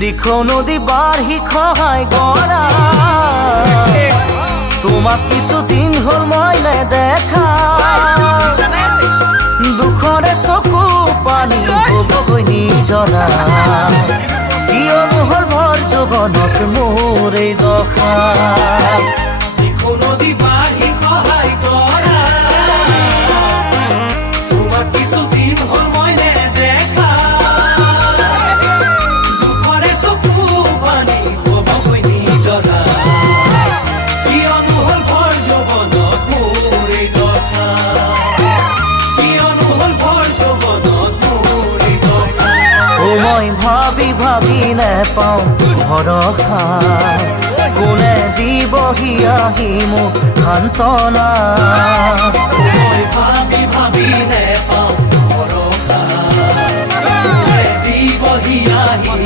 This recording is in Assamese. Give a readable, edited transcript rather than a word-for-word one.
দিখৌ নদী বাঢ়ি খহাই গৰা তোমাক কিছুদিন হ'ল মই নেদেখা দুখৰে চকু পানী হ'বগৈ নিজৰা কিয় নহ'ল ভৰ যৌৱনত মোৰ এই দশা দিখৌ নদী বাঢ়ি খহাই গৰা তোমাক কিছুদিন হ'ল মই নেদেখা দুখৰে চকু পানী হ'বগৈ নিজৰা কিয় নহ'ল ভৰ যৌৱনত মোৰ এই দশা কিয় নহ'ল ভৰ যৌৱনত মোৰ এই দশা মই ভাবি ভাবি নেপাওঁ ভৰসা কোনে দিবহি আহি মোক সান্তনা মই ভাবি ভাবি নেপাওঁ ভৰসা দিবহি আহি